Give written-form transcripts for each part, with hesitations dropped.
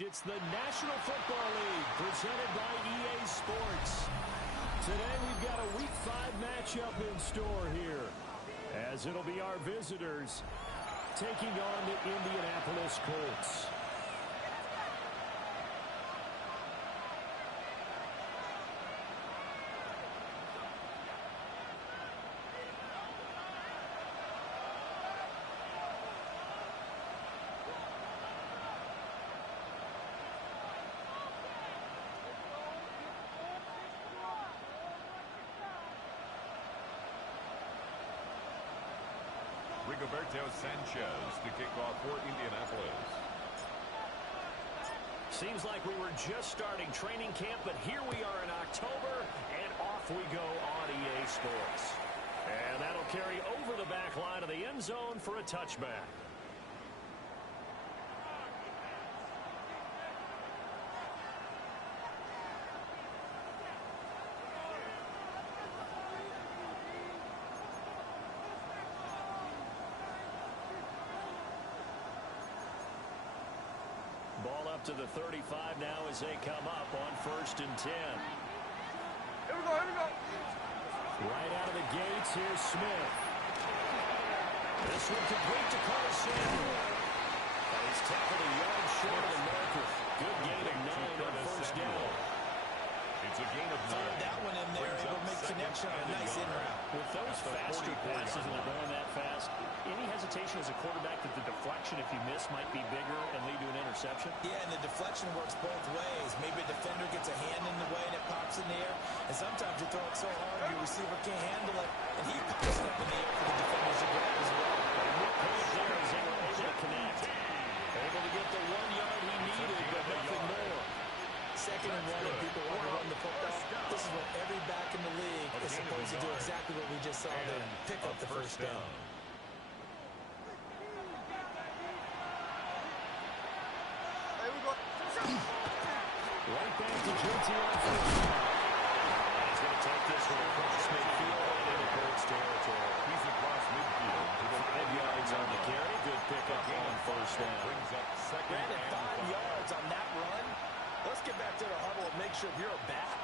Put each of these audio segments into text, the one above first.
It's the National Football League presented by EA Sports. Today we've got a Week 5 matchup in store here, as it'll be our visitors taking on the Indianapolis Colts. Rigoberto Sanchez to kick off for Indianapolis. Seems like we were just starting training camp, but here we are in October, and off we go on EA Sports. And that'll carry over the back line of the end zone for a touchback. Ball up to the 35 now as they come up on 1st and 10. Here we go. Right out of the gates, here's Smith. This one complete to Carson. And he's tackled a yard short of the marker. Good gain of 9 on 1st down. It's a gain of 9. Fired that one in there, able to make connection on a nice in route. With those faster passes and they're going that fast, any hesitation as a quarterback that the deflection, if you miss, might be bigger and lead to an interception? Yeah, and the deflection works both ways. Maybe a defender gets a hand in the way and it pops in the air. And sometimes you throw it so hard your receiver can't handle it, and he pops it up in the air for the defenders to grab as well. And what plays there is they were able to connect. Able to get the 1 yard he needed, but nothing more. 2nd and 1, and people want to run the football. This is what every back in the league is supposed to do, exactly what we just saw there. Pick up the 1st down. Right back to J.T. He's going to take this one across midfield and into Colts territory. He's across midfield to the 5 yards on the carry. Good pickup on 1st down. Brings up 2nd Granted, and 5 yards on that run. Let's get back to the huddle and make sure you're back.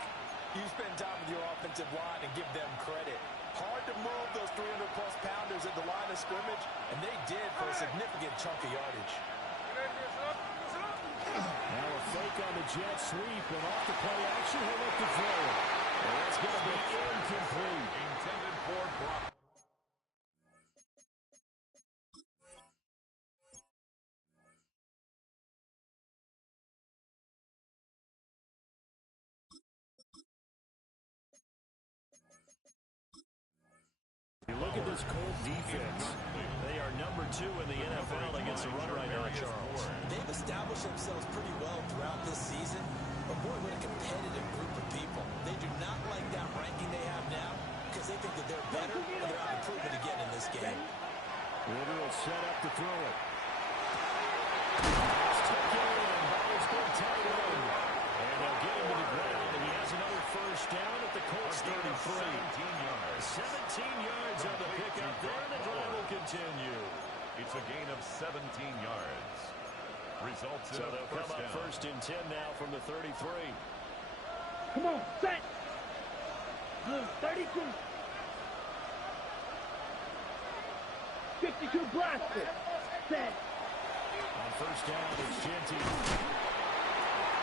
You spend time with your offensive line and give them credit. Hard to move those 300-plus pounders at the line of scrimmage, and they did for a significant chunk of yardage. Now a fake on the jet sweep, and off the play action, he'll look to throw it. And that's going to be incomplete. intended for Brock. You look at this Colt defense. They are number 2 in the NFL against the run right now, Charles. They've established themselves pretty well throughout this season, but boy, what a competitive group of people. They do not like that ranking they have now because they think that they're better and they're out to prove it again in this game. Ritter will set up to throw it. It's taken in. Ball's been tight end. And they'll get him to the ground, and he has another 1st down at the Colts 33. 17 yards. 17 yards on the pickup there, and the drive will continue. It's a gain of 17 yards. Results in So a they'll come up down. 1st and 10 now from the 33. Come on, set. 32. 52 blasted. Set. On 1st down, it's Genty.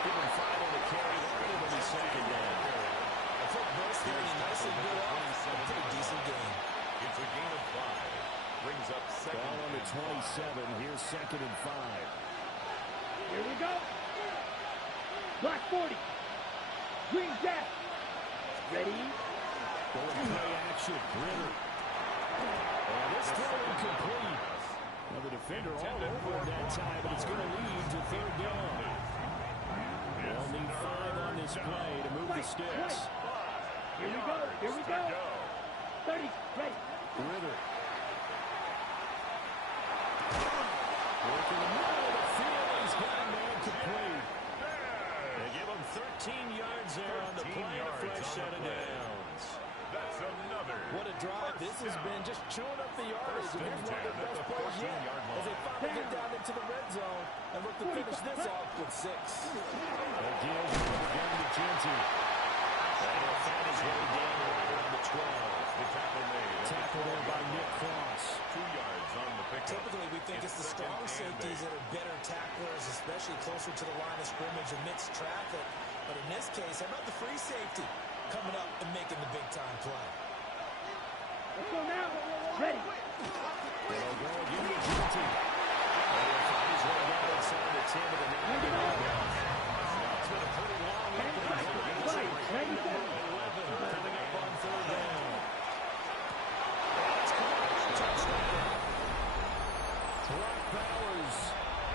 Give him 5 on the carry. It'll be 2nd down. I think both here and he nicely blew off. A pretty decent game. It's a gain of 5. Brings up 2nd. Ball on the 27. Here's 2nd and 5. Here we go. Black 40. Green Jack. Ready? Going play action. Ritter. And this throw incomplete. Now the defender all over him that time, but it's going to lead to 3rd down. They'll need 5 on this play to move the sticks. Here we go. Here we go. 30. Ready. Ritter. Working the middle of the field. He's got a man complete. They give him 13 yards there on the play to fresh set of downs. That's another What a drive. This has been just chewing up the yardage. And here's one of their best plays yet as they finally get down into the red zone and look to finish this off with 6. Again, going to Genty. And he'll find his way down right around the 12. The tackle made. Tackle there by Nick Cross. 2 yards on the pickup. Typically, we think it's the strong safeties that are better tacklers, especially closer to the line of scrimmage amidst traffic. But in this case, how about the free safety coming up and making the big-time play? Let's go now. Ready. They'll go again to Genty. And he'll find his way down inside the 10 of the 9. It's been a pretty long opening drive. Ready, go. 11 coming up on 3rd down. That's caught. Touchdown. Brock Bowers,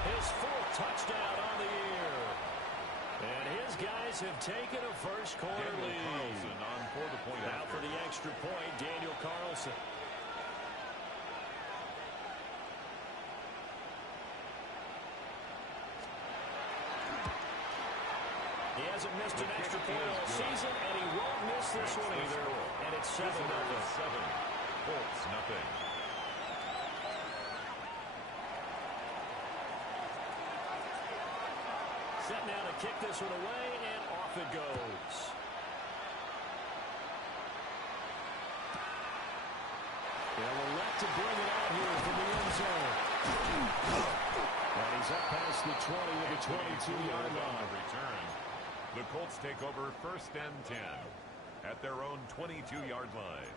his 4th touchdown on the year. And his guys have taken a first-quarter lead. Carlson on for the point Now after. for the extra point, Daniel Carlson. He hasn't missed an extra point all season, and he won't miss this one either. And it's 7-0. 7. Colts, nothing. Set now to kick this one away, and off it goes. They'll elect to bring it out here from the end zone. And he's up past the 20 with a 22-yard line. Return. The Colts take over 1st and 10 at their own 22-yard line.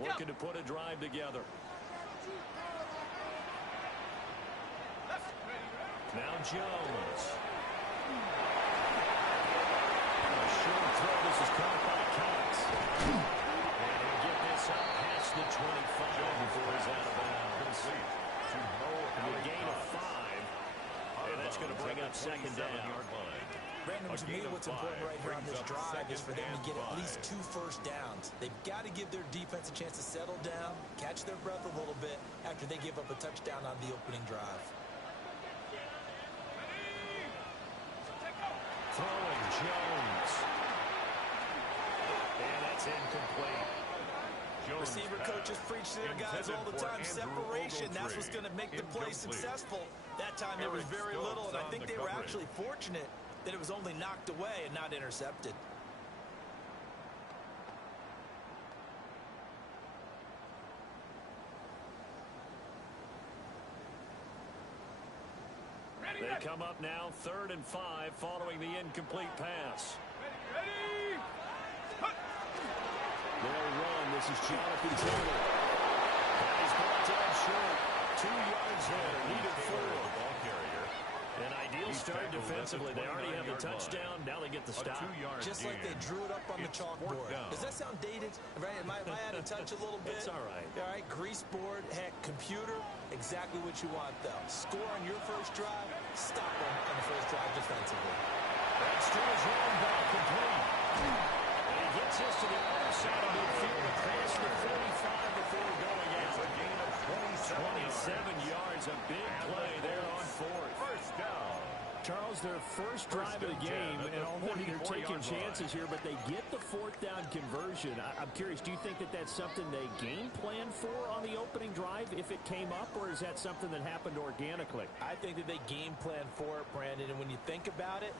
Working to put a drive together. Now Jones. A short throw. This is caught by Cox. And he'll get this up past the 25 before he's out of bounds. And a gain of 5. And that's going to bring up 2nd down. Brandon, to me, what's important right here on this drive is for them to get at least 2 first downs. They've got to give their defense a chance to settle down, catch their breath a little bit after they give up a touchdown on the opening drive. Throwing Jones. And that's incomplete. Receiver coaches preach to their guys all the time. Separation, that's what's going to make the play successful. That time there was very little, and I think they were actually fortunate that it was only knocked away and not intercepted. They come up now 3rd and 5 following the incomplete pass. Ready. They'll run. This is Jonathan Taylor. And he's brought down short. 2 yards there. Needed 4. Ball carrier. An ideal start defensively. They already have the touchdown. Now they get the stop. Just like they drew it up on the chalkboard. Does that sound dated? Right? Am I out of touch a little bit? It's all right. All right, grease board, heck, computer, exactly what you want, though. Score on your first drive, stop them on the first drive defensively. That's to his run back complete. And he gets this to the other side of midfield across the 45 before going out. It's a gain of 27 yards. A big play there on 4th. First down. Charles, their first drive of the game, and already they're taking chances here, but they get the 4th down conversion. I'm curious, do you think that that's something they game plan for on the opening drive if it came up, or is that something that happened organically? I think that they game plan for it, Brandon, and when you think about it,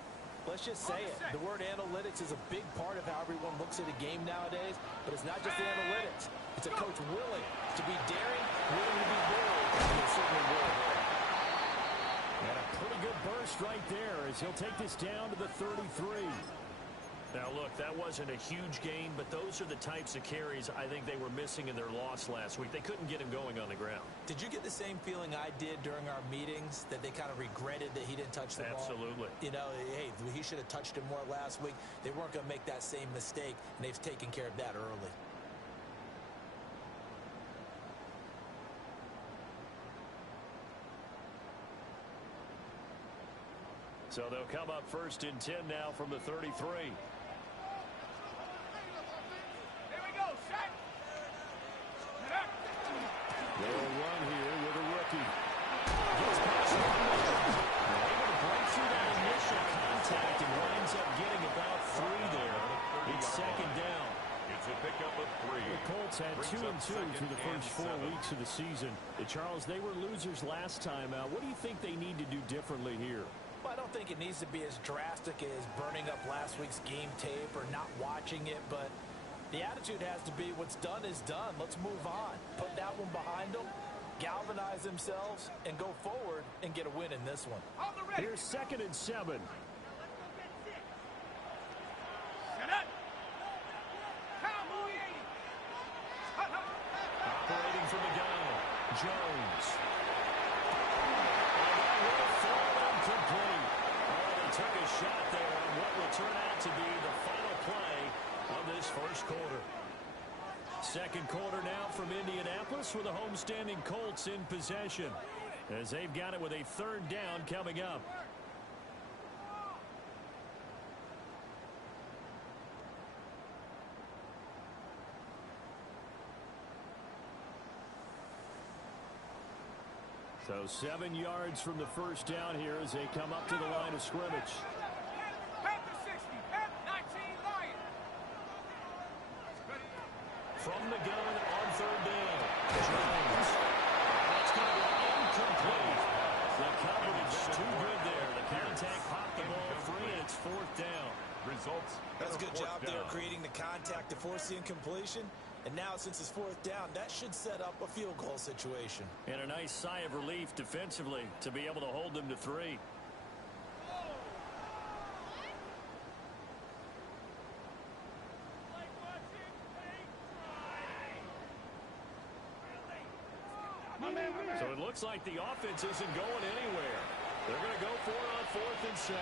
let's just say it. The word analytics is a big part of how everyone looks at a game nowadays, but it's not just the analytics. It's a coach willing to be daring, willing to be bold, and they certainly will. And a pretty good burst right there as he'll take this down to the 33. Now, look, that wasn't a huge gain, but those are the types of carries I think they were missing in their loss last week. They couldn't get him going on the ground. Did you get the same feeling I did during our meetings, that they kind of regretted that he didn't touch the ball? Absolutely. You know, hey, he should have touched him more last week. They weren't going to make that same mistake, and they've taken care of that early. So they'll come up 1st and 10 now from the 33. 2-2 through the first 4 weeks of the season. Charles, they were losers last time out. What do you think they need to do differently here? Well, I don't think it needs to be as drastic as burning up last week's game tape or not watching it, but the attitude has to be what's done is done. Let's move on. Put that one behind them, galvanize themselves, and go forward and get a win in this one. Here's 2nd and 7. Operating from the gun, Jones. And that will fall incomplete. Oh, they took a shot there on what will turn out to be the final play of this first quarter. Second quarter now from Indianapolis with the homestanding Colts in possession, as they've got it with a 3rd down coming up. So 7 yards from the first down here as they come up to the line of scrimmage. From the gun on 3rd down. Jones. That's going to be incomplete. The coverage too good there. The contact popped the ball free, and it's 4th down. Results. That's a good job there creating the contact to force the incompletion. And now, since it's 4th down, that should set up a field goal situation. And a nice sigh of relief defensively to be able to hold them to 3. So it looks like the offense isn't going anywhere. They're going to go for it on 4th and 7.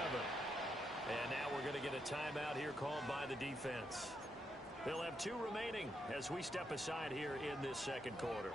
And now we're going to get a timeout here called by the defense. They'll have 2 remaining as we step aside here in this second quarter.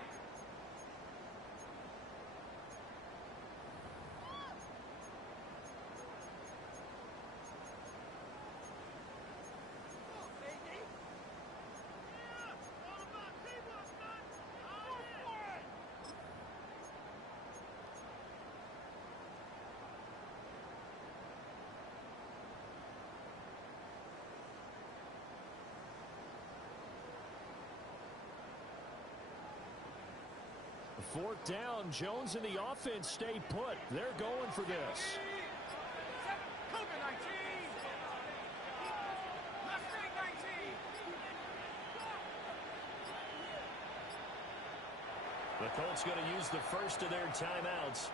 Fourth down, Jones and the offense stay put. They're going for this. The Colts going to use the first of their timeouts.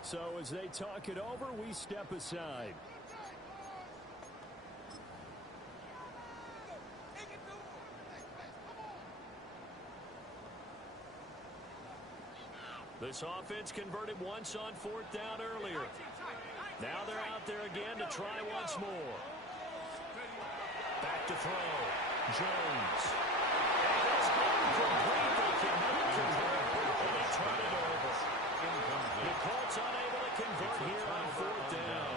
So as they talk it over, we step aside. This offense converted once on 4th down earlier. Now they're out there again to try once more. Back to throw. Jones. And it's incomplete. They cannot convert. And they turn it over. The Colts unable to convert here on 4th down.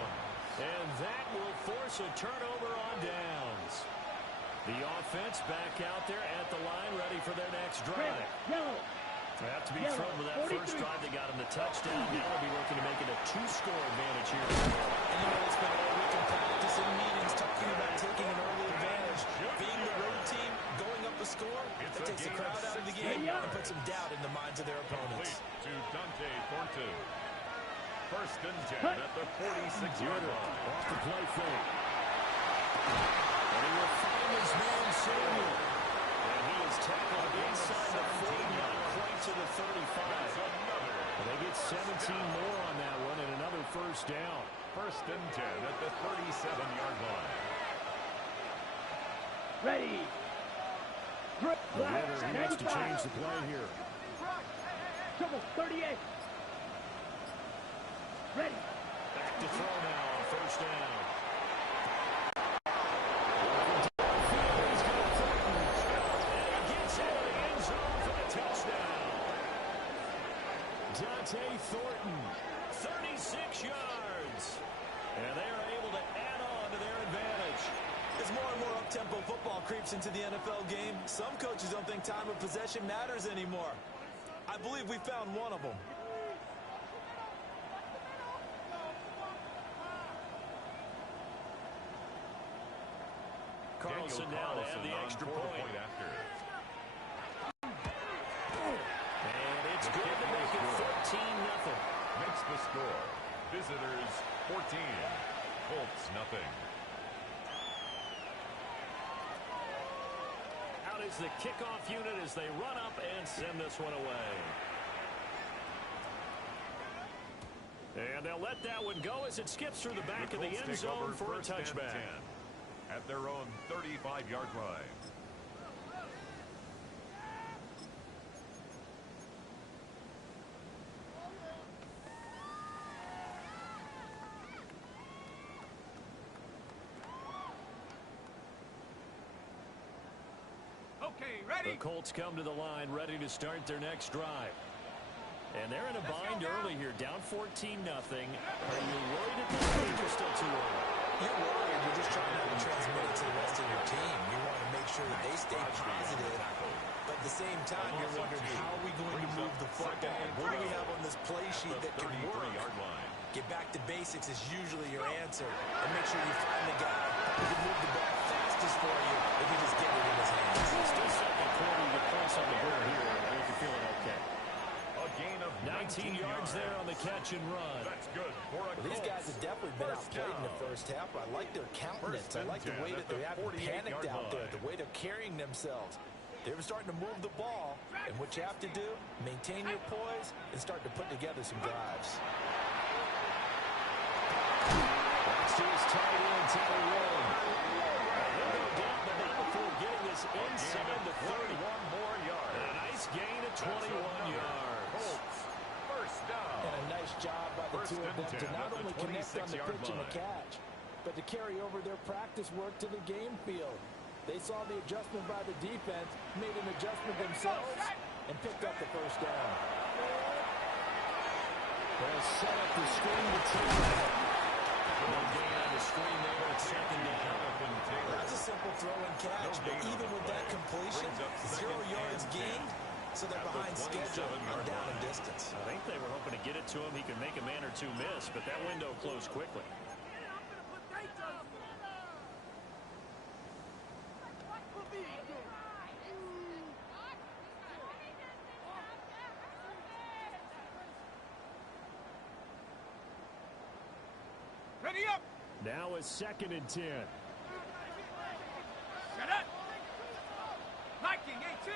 And that will force a turnover on downs. The offense back out there at the line, ready for their next drive. They have to be thrilled with that first drive. They got him the touchdown. Now they'll be looking to make it a 2-score advantage here. And you know, it's been all week in practice and meetings talking about taking an early advantage. Being the road team, going up a score, that takes the crowd out of the game and puts some doubt in the minds of their opponents. To Dante Thornton. 1st and 10 at the 46-yard line. Off the play fake. And he will find his man Samuel. And he is tackled inside the 40, not quite to the 35. And they get 17 more on that one and another first down. 1st and 10 at the 37-yard line. Ready. The winner needs to change the play here. Trouble 38. Ready. Back to throw now on 1st down. Dante Thornton, 36 yards. And they are able to add on to their advantage. As more and more up-tempo football creeps into the NFL game, some coaches don't think time of possession matters anymore. I believe we found one of them. Carlson now to add the extra point. After. It's good to make it 14-0. Makes the score. Visitors 14. Colts nothing. Out is the kickoff unit as they run up and send this one away. And they'll let that one go as it skips through the back of the end zone for a touchback. At their own 35-yard line. Okay, ready? The Colts come to the line ready to start their next drive. And they're in a bind early here, down 14-0. Are you worried at this stage or still too early? You're worried. You're just trying to transmit it to the rest of your team. You want to make sure that they stay positive. But at the same time, you're wondering, how are we going to move the football? What do we have on this play sheet that can work? Get back to basics is usually your answer. And make sure you find the guy who can move the ball fastest for you if you just get it in his hands. Still second quarter, you get points on the board here. I think you're feeling okay. A gain of 19 yards there on the catch and run. That's good for a Well, these guys have definitely been outplayed in the first half. I like their countenance. I like the way that they haven't panicked out there, the way they're carrying themselves. They're starting to move the ball, and what you have to do, maintain your poise and start to put together some drives. That's to his tight end, Taylor Warren. He'll go down, but not before getting this inside the 30. More yards. And a nice gain of 21 yards. Colts, first down. And a nice job by the two of them to not only connect on the pitch and the catch, but to carry over their practice work to the game field. They saw the adjustment by the defense, made an adjustment themselves, and picked up the first down. They'll set up the screen to Taylor. No gain on the screen there at second down. That's a simple throw and catch, but even with that completion, 0 yards gained, so they're behind schedule on down and distance. I think they were hoping to get it to him. He could make a man or two miss, but that window closed quickly. Ready up. Now a 2nd and 10. Set up. Viking 18.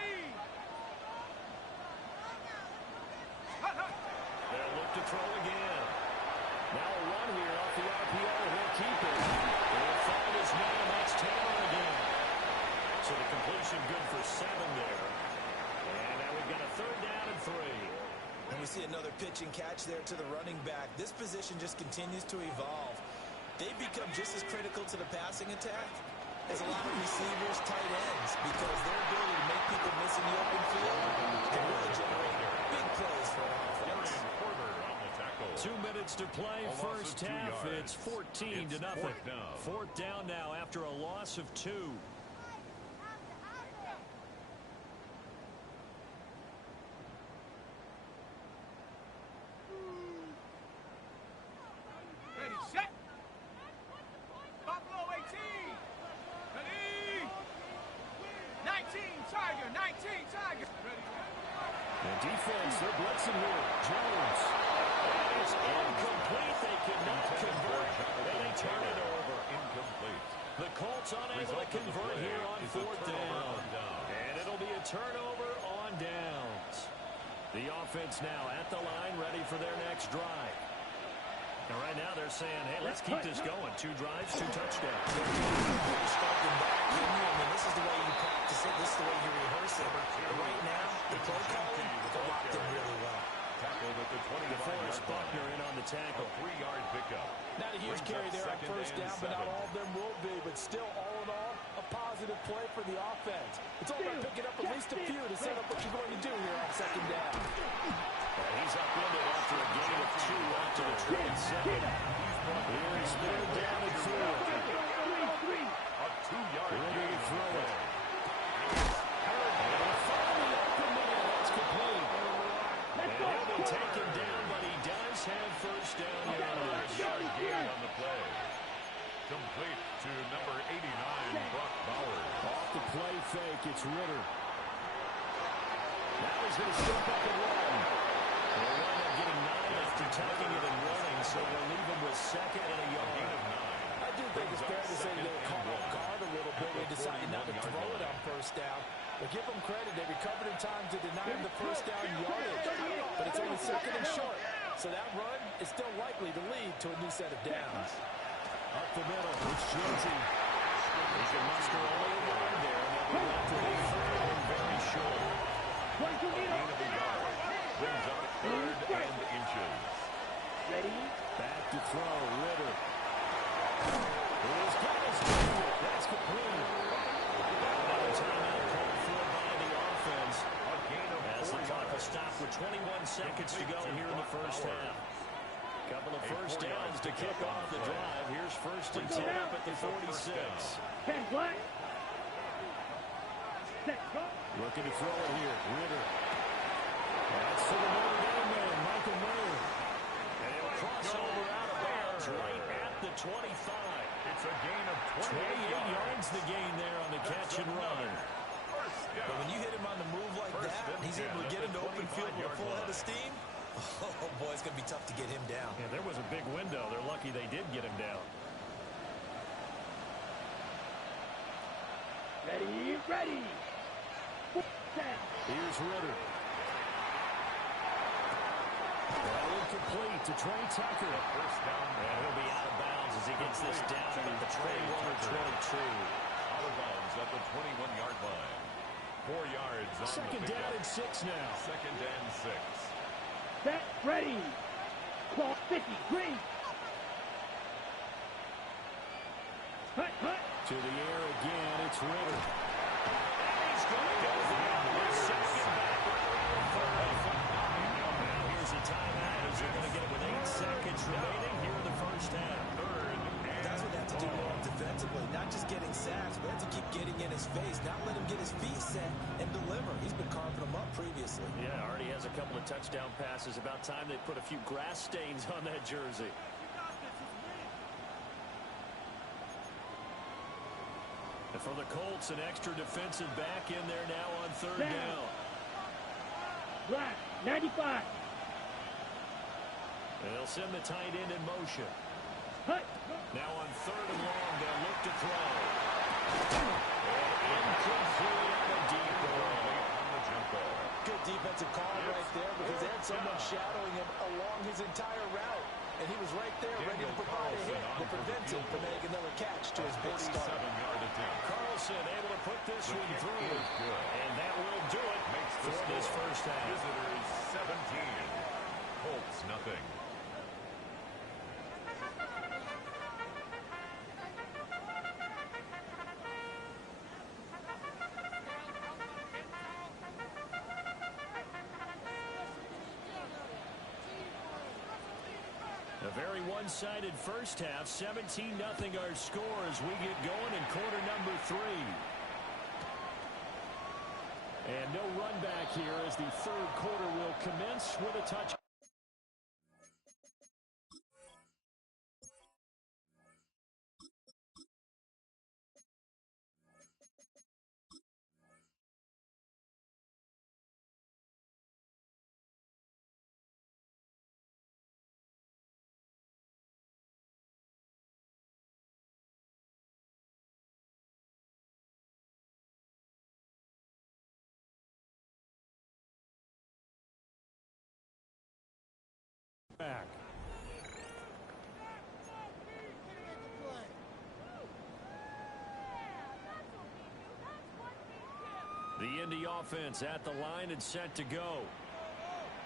They'll look to throw again. Now a run here off the RPO. He'll keep it. He'll find his man. That's Taylor again. So the completion good for 7 there. And now we've got a 3rd down and 3. And we see another pitch and catch there to the running back. This position just continues to evolve. They've become just as critical to the passing attack as a lot of receivers, tight ends, because their ability to make people miss in the open field can really generate big plays for an offense. 2 minutes to play, first half. It's 14-0. 4th down now after a loss of 2. Ready, set. Buffalo 18. Ready. 19, Tiger. 19, Tiger. Ready. The defense, they're blitzing here. Jones. And it's incomplete. They cannot convert. And they turn it over. Incomplete. The Colts unable to convert here on 4th down. And it'll be a turnover on downs. The offense now at the line, ready for their next drive. And right now they're saying, hey, let's keep this going. 2 drives, 2 touchdowns. Starting back, I mean, this is the way you practice it. This is the way you rehearse it. But right now, the play calling, they're locked in really well. Tackled at the 25-yard DeForest Buckner in on the tackle. 3-yard pickup. Not a huge carry there on first down, but not all of them will be. But still, all in all, a positive play for the offense. It's all about picking up at least a few to set up what you're going to do here on 2nd down. And he's up in it after a gain of 2 after the trade 2nd. Here is 3rd down and 4. A 2-yard Ready to throw it. Taken down, but he does have first down yardage. Yard gain on the play. Complete to number 89, Brock Bowers. Off the play fake, it's Ritter. Now he's going to step up and run. They'll wind up getting 9 after tagging it and running, so they'll leave him with second and a yard. I do think it's fair to say they were caught off guard a little bit. They decided not to throw it on first down. But give them credit. They recovered in time to deny him the first down yardage. But it's only second and short. So that run is still likely to lead to a new set of downs. Up the middle, it's Jonesy. He can muster only a yard there, and they'll be left with a third and very short. Gain of a yard. Brings up 3rd and inches. Ready? Back to throw, Ritter. He's got his finger. That's complete. Another timeout called for by the offense. A gain of As 4 the clock yards. is stopped with 21 seconds to go here in the first half. Couple of first downs to kick off the drive. Here's 1st and 10 up at the 46. 10 black. Set, go. Looking to throw it here. Ritter. That's to the Notre Dame man, Michael Mayer. And he'll cross over out of bounds right at the 25. It's a gain of 28 yards the gain there on the catch and run. But when you hit him on the move like that, he's able to get into open field with a full head of steam. Oh, boy, it's going to be tough to get him down. Yeah, there was a big window. They're lucky they did get him down. Ready, ready. Down. Here's Ritter. Well, incomplete to Trey Tucker. First down. And he'll be out of bounds as he gets this down at the 21 or 22. Out of bounds at the 21-yard line. 4 yards on Second the down pickup. and 6 now. 2nd and 6. Set, ready. Clock 50, green. Hut, hut. To the air again, it's Ritter. And he's going to go down with second back around third. Now here's a timeout as they're going to get it with 8 seconds remaining here in the first half. That's what they have to do well defensively, not just getting sacks, but have to keep getting in his face, not let him get his feet set and deliver. He's been carving them up previously. Yeah, already has a couple of touchdown passes. About time they put a few grass stains on that jersey. And for the Colts, an extra defensive back in there now on third down. Black, 95. And they'll send the tight end in motion. Hut. Now on third and long, they'll look to throw. And incomplete on a deep ball. Good defensive call right there because they had someone shadowing him along his entire route. And he was right there ready to provide a hit to prevent him from making another catch to his big start. 47-yard attempt. Carlson able to put this one through. is good. And that will do it Makes the for this score. first half. Visitors 17. Colts nothing. A very one-sided first half. 17-0 our score as we get going in quarter number 3. And no run back here as the third quarter will commence with a touch. Back. The Indy offense at the line and set to go.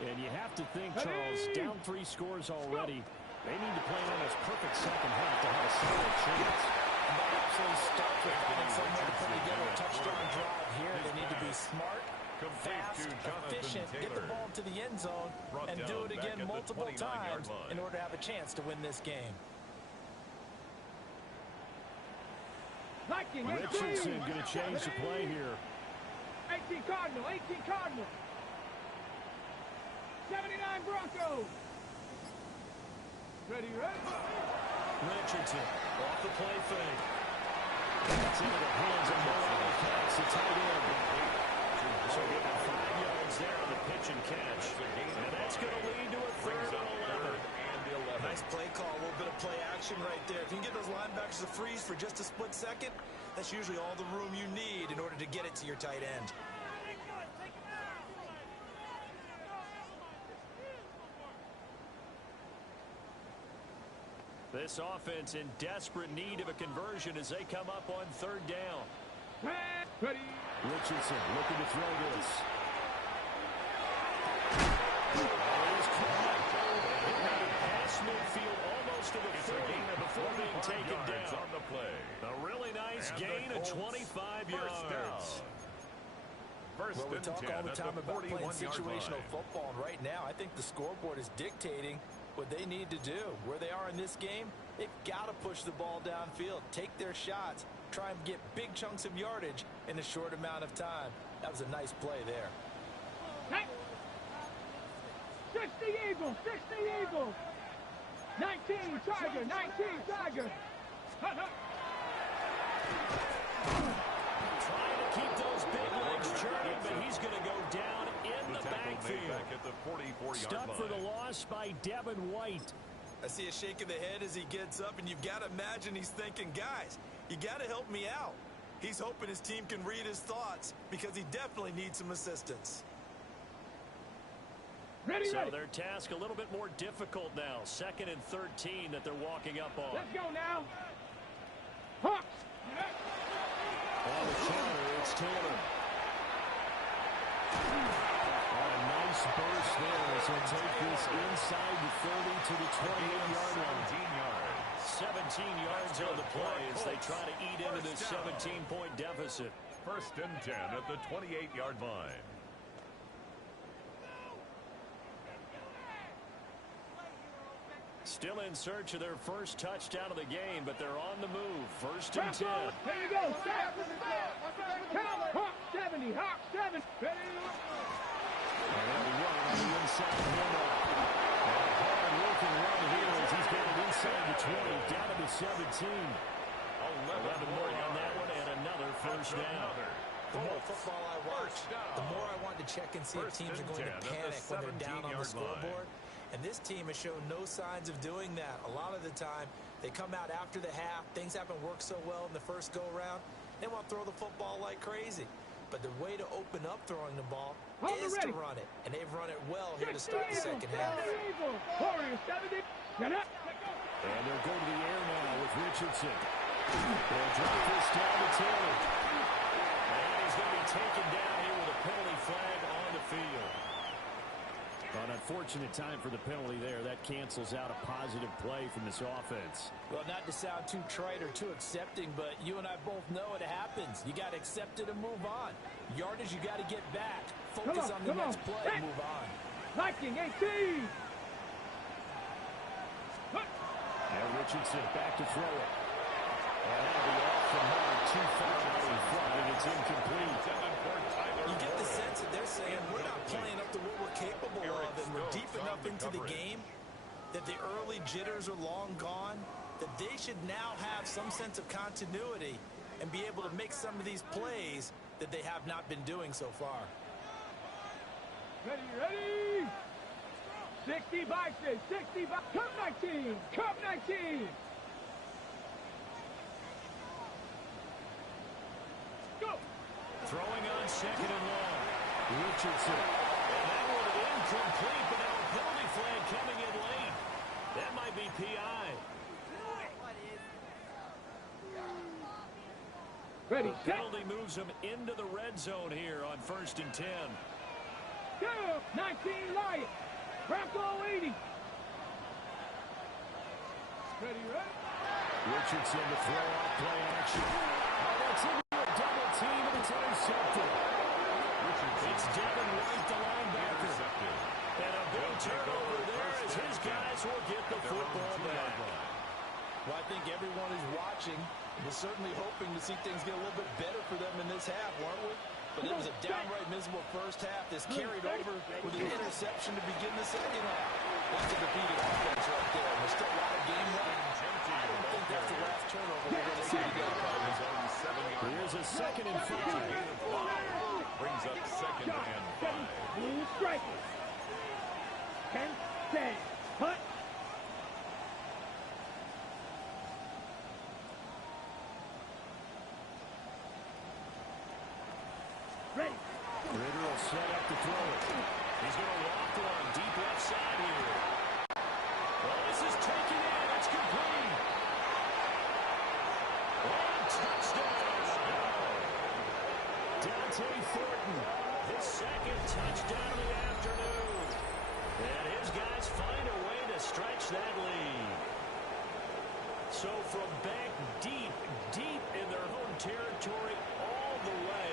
And you have to think, Charles, down 3 scores already. They need to play an almost perfect second half to have a solid chance. And that absolutely starts with finding some way to put together a touchdown drive here. They need to be smart, fast, efficient, get the ball to the end zone, and do it again multiple times in order to have a chance to win this game. Richardson going to change the play here. 18 Cardinal, 18 Cardinal. 79 Broncos. Ready, ready. Richardson off the play fake. That's into the hands of Mo Alley-Cox, the tight end. So getting 5 yards there on the pitch and catch. And that's going to lead to a 3rd and 11. Nice play call, a little bit of play action right there. If you can get those linebackers to freeze for just a split second, that's usually all the room you need in order to get it to your tight end. This offense in desperate need of a conversion as they come up on 3rd down. Ready. Richardson looking to throw this. Past midfield almost to the 40 before being taken down. On the play. A really nice gain of 25 yards. Well, we talk all the time about playing situational football, and right now I think the scoreboard is dictating what they need to do. Where they are in this game, they've got to push the ball downfield, take their shots, try and get big chunks of yardage in a short amount of time. That was a nice play there. Hey. 60 Eagles, 60 Eagles. 19 Tiger, 19 Tiger. Trying to keep those big legs churning, but he's going to go down in the backfield. Back at the 44-yard Stuck line. for the loss by Devin White. I see a shake of the head as he gets up, and you've got to imagine he's thinking, guys, you got to help me out. He's hoping his team can read his thoughts because he definitely needs some assistance. Ready, So ready. their task a little bit more difficult now. 2nd and 13 that they're walking up on. Let's go now. Hawks. On the counter, it's Taylor. A nice burst there as he'll take this inside the 30 to the 28-yard line. 17 yards on the play as they try to eat into this 17-point deficit. 1st and 10 at the 28-yard line. Still in search of their first touchdown of the game, but they're on the move. 1st and 10. Here you go. Hawk 70. Hawk 7. Ready. And they'll run on the inside handoff. A hard-working run here as he's got it inside the 20, down to the 17. 11 more on that one, and another 1st down. The more football I watch, the more I want to check and see if teams are going to panic when they're down on the scoreboard. And this team has shown no signs of doing that. A lot of the time, they come out after the half. Things haven't worked so well in the first go-around. They want to throw the football like crazy. But the way to open up throwing the ball is to run it. And they've run it well here to start the second half. Warriors 70. Get up. And they'll go to the air now with Richardson. They'll drop this down to Taylor. And he's going to be taken down here with a penalty flag on the field. An unfortunate time for the penalty there. That cancels out a positive play from this offense. Well, not to sound too trite or too accepting, but you and I both know it happens. You got to accept it and move on. Yardage, you got to get back. Focus on the next play and move on. Viking 18. Now Richardson back to throw it. And that'll be off the mark. Too far out in front, and it's incomplete. You get the sense that they're saying we're not playing up to what we're capable of, and we're deep enough into the game that the early jitters are long gone, that they should now have some sense of continuity and be able to make some of these plays that they have not been doing so far. Ready, ready. 60 Bison, 60 Bison. Cup 19, Cup 19. Go. Throwing on 2nd and long. Richardson. And that one incomplete, but now a penalty flag coming in late. That might be PI. Ready, The set. penalty moves them into the red zone here on 1st and 10. Go. 19 Lions. Bronco 80. Ready, ready. Richardson to throw off play action. Oh, that's into a double team, and it's intercepted. It's Devin White, the linebacker. And a big turnover there as his guys will get the football back. Well, I think everyone is watching. We're certainly hoping to see things get a little bit better for them in this half, weren't we? But it was a downright miserable first half that's carried over with an interception to begin the second half. That's a defeated offense right there. There's still a lot of game left. I don't think that's the last turnover we're going to see together. Here's a 2nd and 5. Brings up second and 5. Blue strikers. 10, 10. Hunt. Ready. Ritter will set up to throw it. He's going to walk one deep left side here. Well, this is taken in. It's complete. And touchdown. Dante Thornton, his second touchdown of the afternoon. And his guys find a way to stretch that lead. So from back deep, deep in their home territory, all the way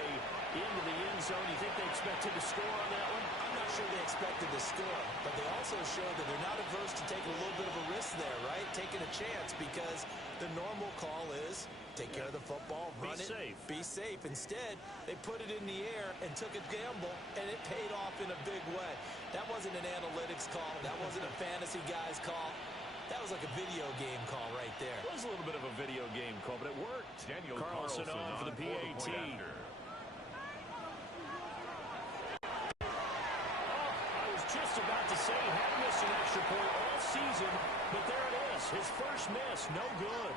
into the end zone, you think they expected to score on that one? I'm not sure they expected to score, but they also showed that they're not averse to taking a little bit of a risk there, right? Taking a chance, because the normal call is take care of the football, run it, be safe. Instead, they put it in the air and took a gamble, and it paid off in a big way. That wasn't an analytics call. That wasn't a fantasy guy's call. That was like a video game call right there. It was a little bit of a video game call, but it worked. Daniel Carlson on for the PAT. Just about to say he hadn't missed an extra point all season, but there it is. His first miss, no good.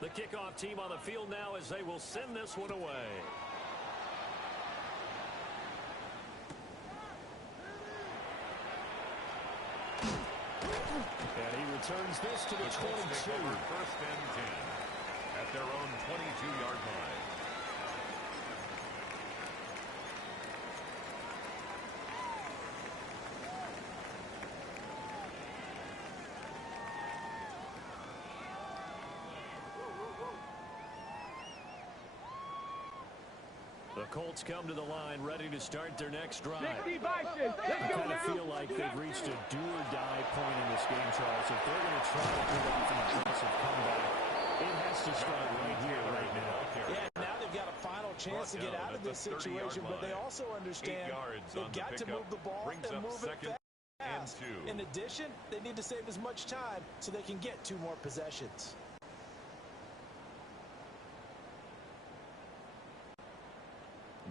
The kickoff team on the field now as they will send this one away. And he returns this to the 22. First and 10. At their own 22-yard line. The Colts come to the line ready to start their next drive. 60 Bison. Let's I go kind of now. feel like they've reached a do-or-die point in this game, Charles. If they're going to try to do anything aggressive comeback, it has to start right here, right now. Yeah, now they've got a final chance to get out of this situation, but they also understand they've got to move the ball and move it fast. In addition, they need to save as much time so they can get 2 more possessions.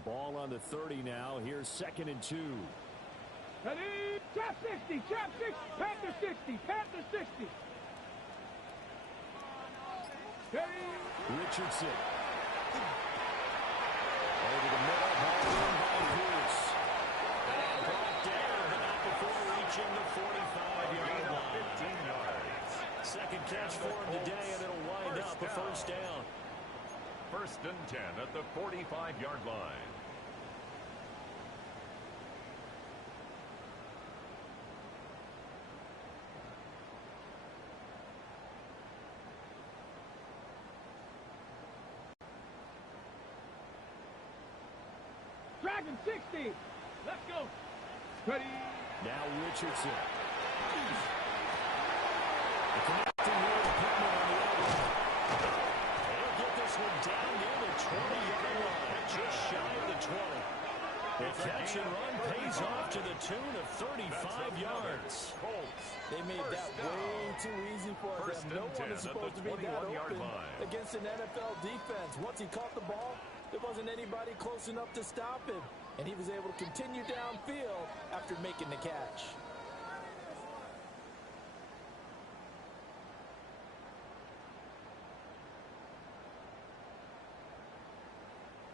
Ball on the 30 now. Here's 2nd and 2. Ready? Trap 60. Trap 60. Panther 60. Panther 60. Ready? Richardson. Over the middle. Ball in by Pierce. And brought down, but not before reaching the 45-yard line. 15 yards. Second catch for him today, and it'll wind up a first down. First and 10 at the 45-yard line. Dragon 60. Let's go. Ready? Now Richardson. The connecting move, Pittman on the other. They'll get this one down near the 20-yard line, just shy of the 20. The catch and run pays off to the tune of 35 yards. They made that way too easy for them. No one is supposed to be that open against an NFL defense. Once he caught the ball, there wasn't anybody close enough to stop him, and he was able to continue downfield after making the catch.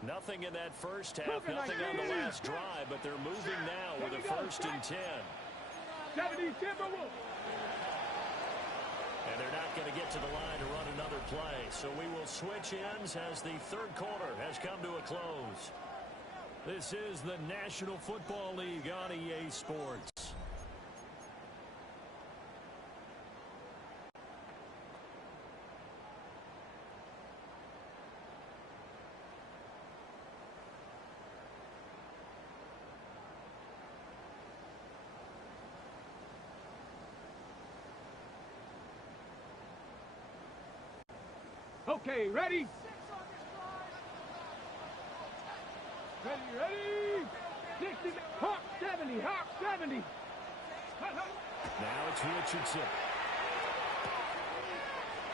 Nothing in that first half, nothing on the last drive, but they're moving now with a 1st and 10. 70 Timberwolves. And they're not going to get to the line to run another play. So we will switch ends as the 3rd quarter has come to a close. This is the National Football League on EA Sports. Okay, ready? Ready? 60. Hawk 70. Hawk 70. Now it's Richardson.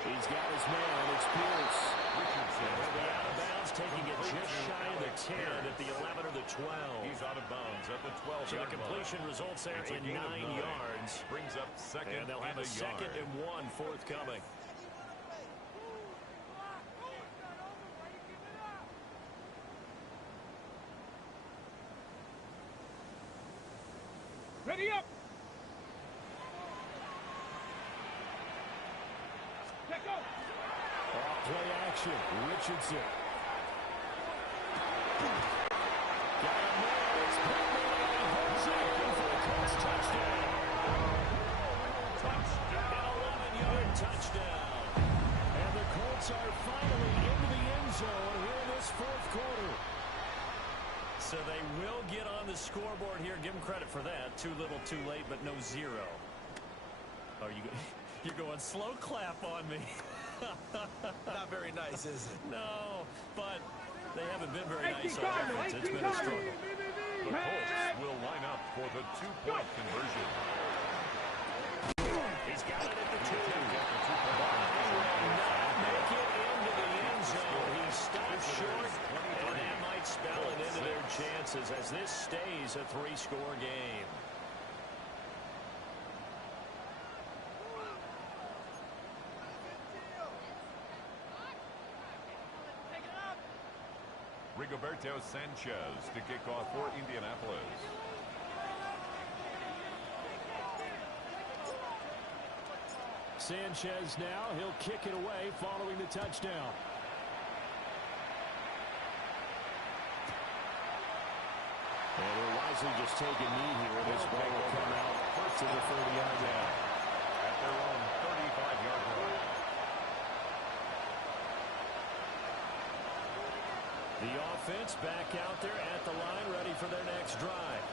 He's got his man. It's Pierce. Richardson He'll be out of bounds, taking it just shy of the 10 at the 11 or the 12. He's out of bounds at the 12-yard So the line. completion results there It's a in gain of 9 yards. Brings up second And they'll have and a second yard. and 1 forthcoming. Ready up. Check go. Off play action. Richardson. Got him there. It's Pittman. Holds it in for the Colts touchdown. An 11-yard touchdown. And the Colts are finally into the end zone here in this fourth quarter. So they will get on the scoreboard here. Give them credit for that. Too little, too late, but no zero. Oh, you're going slow clap on me. Not very nice, is it? No, but they haven't been very nice 18 on Cardinal, offense. It's 18 been a Cardinal. struggle. The Colts will line up for the two-point conversion. He's got it at the 2. He will not make it into the end zone. He stopped short, and that might spell it into their chances as this stays a 3-score game. Rigoberto Sanchez to kick off for Indianapolis. Sanchez now, he'll kick it away following the touchdown. And they'll wisely just take a knee here. This ball will come out to the 30-yard line. At their own 35-yard line. The offense back out there at the line, ready for their next drive.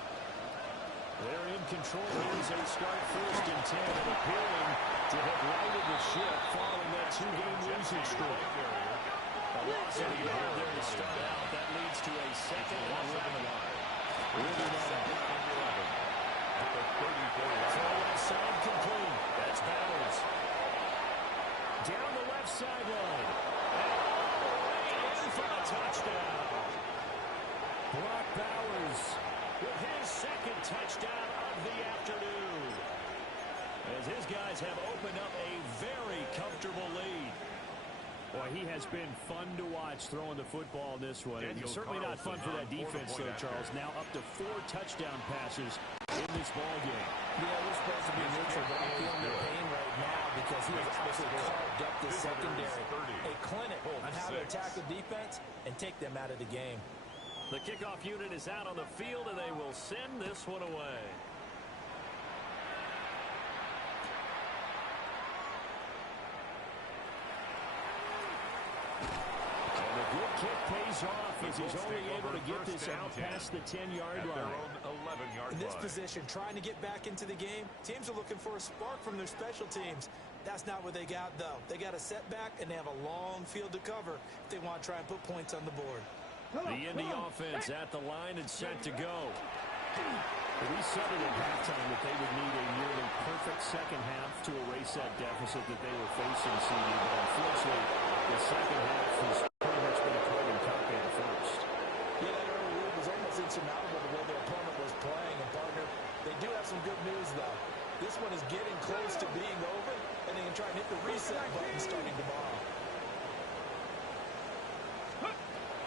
They're in control here as they start first and 10 and appearing to have righted the ship following that 2-game losing streak. A loss of a yard there to start out. That leads to a second and 11. Left side complete. That's Bowers. Down the left sideline. And all the way in for the touchdown. Brock Bowers with his second touchdown of the afternoon. As his guys have opened up a very comfortable lead. Boy, he has been fun to watch throwing the football in this one. And he's certainly not fun for that defense, though, Charles. Now up to 4 touchdown passes in this ball game. Yeah, we're supposed to be neutral, but I'm feeling the pain right now because he has absolutely carved up the secondary. A clinic on how to attack the defense and take them out of the game. The kickoff unit is out on the field, and they will send this one away. Good kick pays off as he's only able to get this out past the 10-yard line. In this position, trying to get back into the game, teams are looking for a spark from their special teams. That's not what they got, though. They got a setback, and they have a long field to cover if they want to try and put points on the board. The Indy offense at the line and set to go. We said it at halftime that they would need a nearly perfect second half to erase that deficit that they were facing, CD, but unfortunately, the second half has pretty much been a carbon copy of the first. Yeah, that early lead was almost insurmountable the way their opponent was playing. And, partner, they do have some good news, though. This one is getting close to being over, and they can try and hit the reset button starting tomorrow.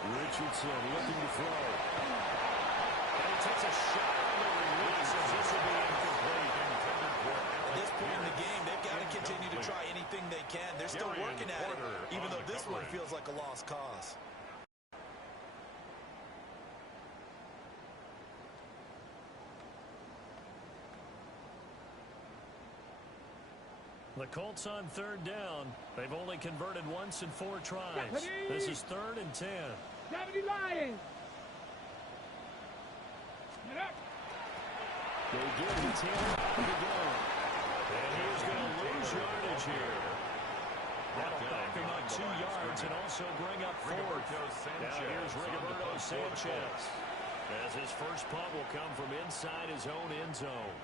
Richardson looking to throw. And he takes a shot on the release as this will be incomplete. At this point in the game, they've got to continue to try anything they can. They're still working at it, even though this one feels like a lost cause. The Colts on third down. They've only converted once in 4 tries. This is 3rd and 10. 70 Lions. Get up. They give the 10 to go. And he's going to lose yardage here. That'll back him up 2 yards and also bring up 4. Now here's Rigoberto Sanchez. As his first punt will come from inside his own end zone.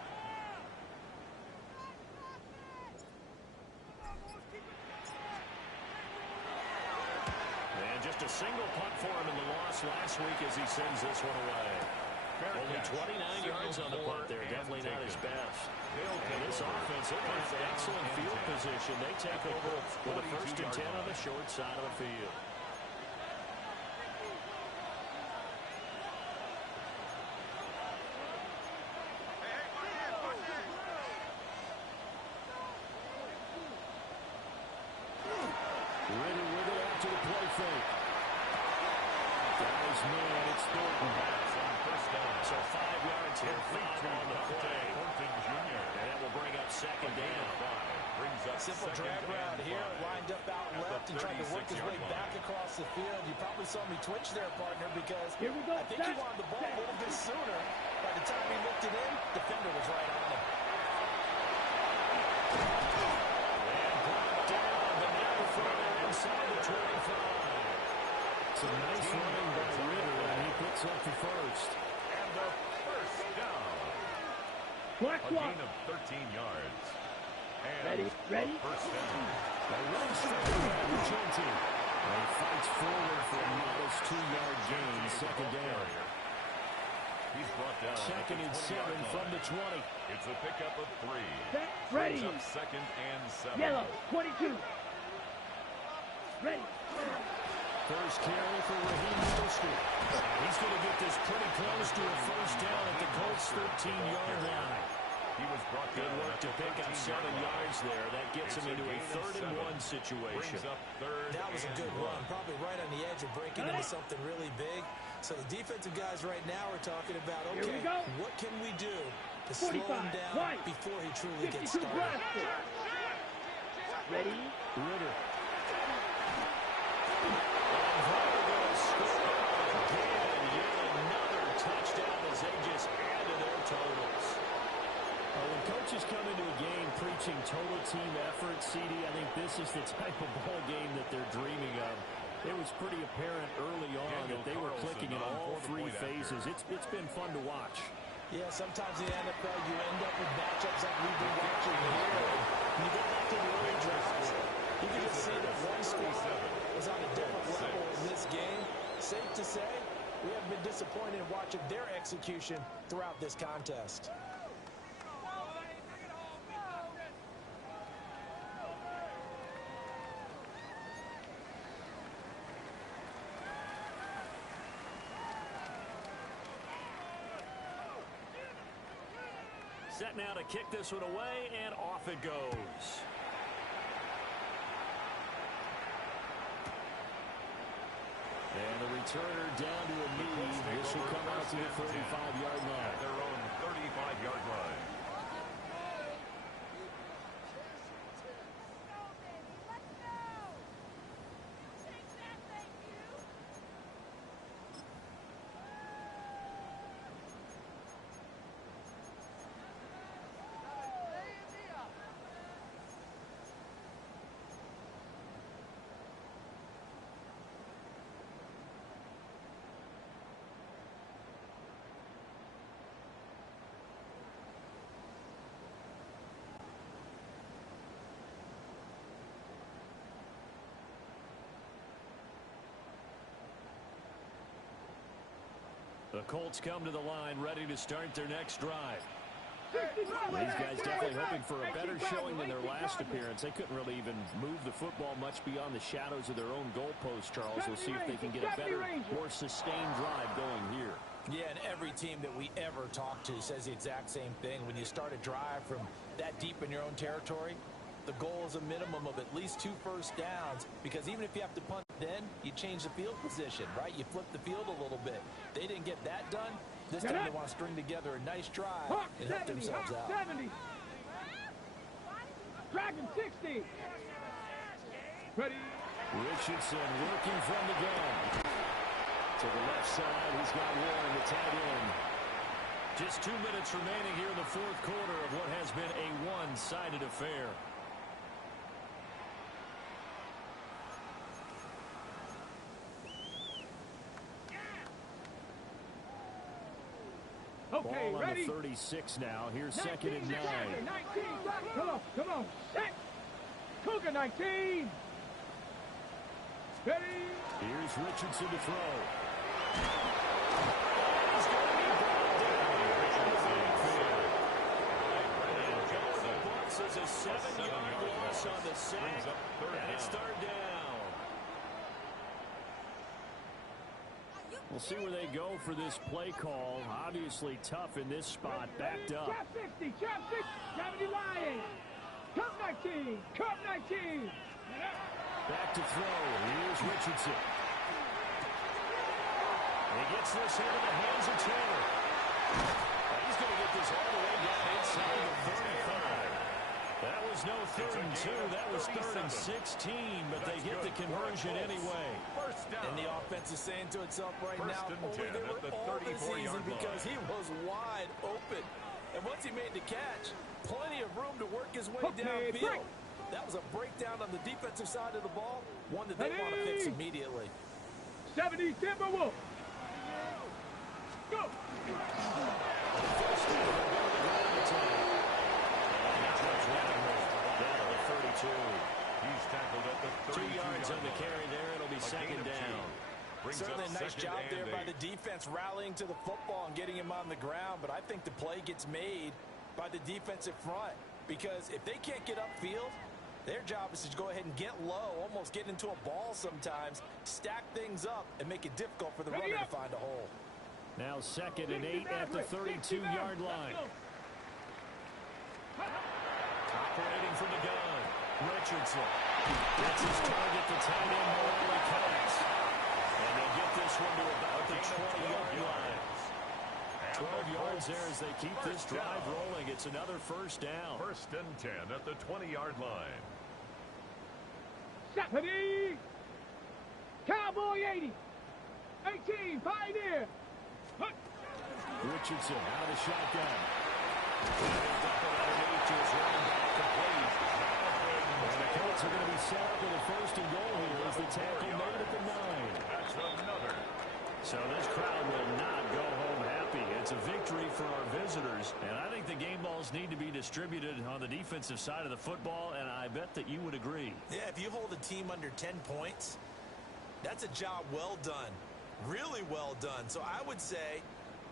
just a single punt for him in the loss last week as he sends this one away. Only 29 yards on the punt there. Definitely not his best. And this offense, they're going to have excellent field position. They take over with a 1st and 10 on the short side of the field. Ridder with it after the play fake. Got his man, it's Thornton. So 5 yards here, 5 on the play. And that will bring up 2nd down. Simple drag route here, lined up out left and tried to work his way back across the field. You probably saw me twitch there, partner, because I think he wanted the ball a little bit sooner. By the time he looked it in, defender was right on him. And brought down, but now further inside the 25. It's a nice running by Ridder, and he picks up the 1st. And the 1st down. A gain of 13 yards. And Ready? 1st down. A run straight by Vicente. And he fights forward for a modest 2-yard gain, 2nd down. He's brought down. 2nd and 7 from the 20. It's a pickup of 3. Ready. Brings up 2nd and 7. Yellow, 22. Ready. First carry for Raheem Mostert. He's going to get this pretty close to a 1st down at the Colts' 13-yard line. He was brought Good down work to pick up 7 yards there. That gets him into a 3rd and 1 situation. Brings up 3rd That was a good and run, probably right on the edge of breaking into something really big. So the defensive guys right now are talking about, okay, what can we do to slow him down before he truly gets started? Ready? Ridder. And Vargas scored again. Yet another touchdown as they just added their totals. When coaches come into a game preaching total team effort, CD, I think this is the type of ball game that they're dreaming of. It was pretty apparent early on that they were clicking in all 3 phases. It's been fun to watch. Yeah, sometimes in the NFL you end up with matchups like we've been watching here. When you go back to the early drives, you can just see that one squad was on a different level in this game. Safe to say, we have been disappointed in watching their execution throughout this contest. Set now to kick this one away, and off it goes. And the returner down to a knee. This will come out to the 35-yard line. Their own 35-yard line. The Colts come to the line ready to start their next drive. These guys definitely hoping for a better showing than their last appearance. They couldn't really even move the football much beyond the shadows of their own goalpost, Charles. We'll see if they can get a better, more sustained drive going here. Yeah, and every team that we ever talk to says the exact same thing. When you start a drive from that deep in your own territory, the goal is a minimum of at least 2 first downs, because even if you have to punt then, you change the field position, right? You flip the field a little bit. They didn't get that done. This time they want to string together a nice drive and help themselves out. 70. Dragon 60. Ready. Richardson working from the gun. To the left side, he's got Warren, the tight end. Just 2 minutes remaining here in the 4th quarter of what has been a one-sided affair. Okay, Ball ready? on the 36 now. Here's 2nd and 9. 19, come on, set. Cougar 19. Ready? Here's Richardson to throw. Is a 7-yard loss on the sack, and it's third down. We'll see where they go for this play call. Obviously tough in this spot, backed up. Trap 50, trap 50, 70 Lions. Cup 19, Cup 19. Back to throw. Here's Richardson. He gets this into the hands of Taylor. He's going to get this all the way down inside the 35. That was no 3rd and 2. That was 3rd and 16, but they get the conversion anyway. And the offense is saying to itself right now, only they were all this season because he was wide open. And once he made the catch, plenty of room to work his way downfield. That was a breakdown on the defensive side of the ball, one that they want to fix immediately. 70 Timberwolves. Go! He's tackled at the 2 yards on the carry there. It'll be second down. Certainly a nice job there by the defense rallying to the football and getting him on the ground, but I think the play gets made by the defensive front because if they can't get upfield, their job is to go ahead and get low, almost get into a ball sometimes, stack things up, and make it difficult for the runner to find a hole. Now 2nd and 8 at the 32-yard line. Operating from the gun. Richardson gets his target, the tight end, Morley Cox. And they get this one to about the 20-yard line. 12 yards there as they keep this drive rolling. It's another first down. 1st and 10 at the 20-yard line. 70. Cowboy 80. 18, Pioneer. Richardson out of the shotgun. Underneath to his running back, complete. And the Colts are going to be set up with a 1st and goal here as the tackle made at the 9. That's another. So this crowd will not go home happy. It's a victory for our visitors, and I think the game balls need to be distributed on the defensive side of the football, and I bet that you would agree. Yeah, if you hold a team under 10 points, that's a job well done. Really well done. So I would say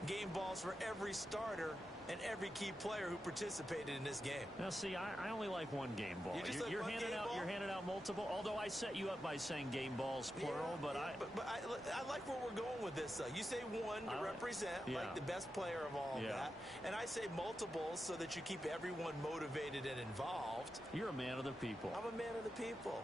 game balls for every starter and every key player who participated in this game. Now, see, I only like one game ball. You're handing out multiple. Although I set you up by saying game balls plural, but I like where we're going with this. You say one to represent like the best player of all that, and I say multiples so that you keep everyone motivated and involved. You're a man of the people. I'm a man of the people.